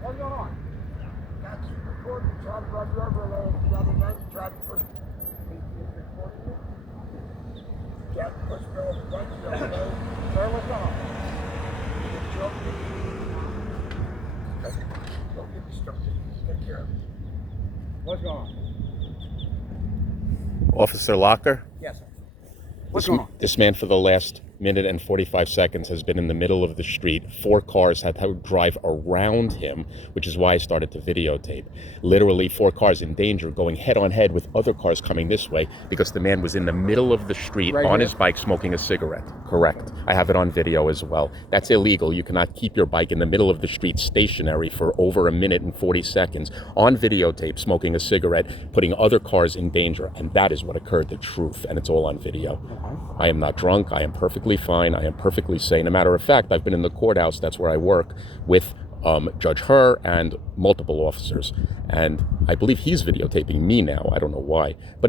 What's going on? Got you recording. You tried to run you over the other night. You tried to push me. You tried to push me over the right. You don't know. Sir, what's going on? You drunk me. Don't get distracted. Take care of it. What's going on? Officer Locher? Yes, sir. What's going on? This man for the last minute and 45 seconds has been in the middle of the street. 4 cars had to drive around him, which is why I started to videotape. Literally 4 cars in danger, going head on head with other cars coming this way because the man was in the middle of the street on his bike smoking a cigarette. Correct. I have it on video as well. That's illegal. You cannot keep your bike in the middle of the street stationary for over a minute and 40 seconds on videotape smoking a cigarette, putting other cars in danger. And that is what occurred, the truth. And it's all on video. I am not drunk. I am perfectly fine. I am perfectly sane. As a matter of fact, I've been in the courthouse, that's where I work, with Judge Herr and multiple officers. And I believe he's videotaping me now. I don't know why. But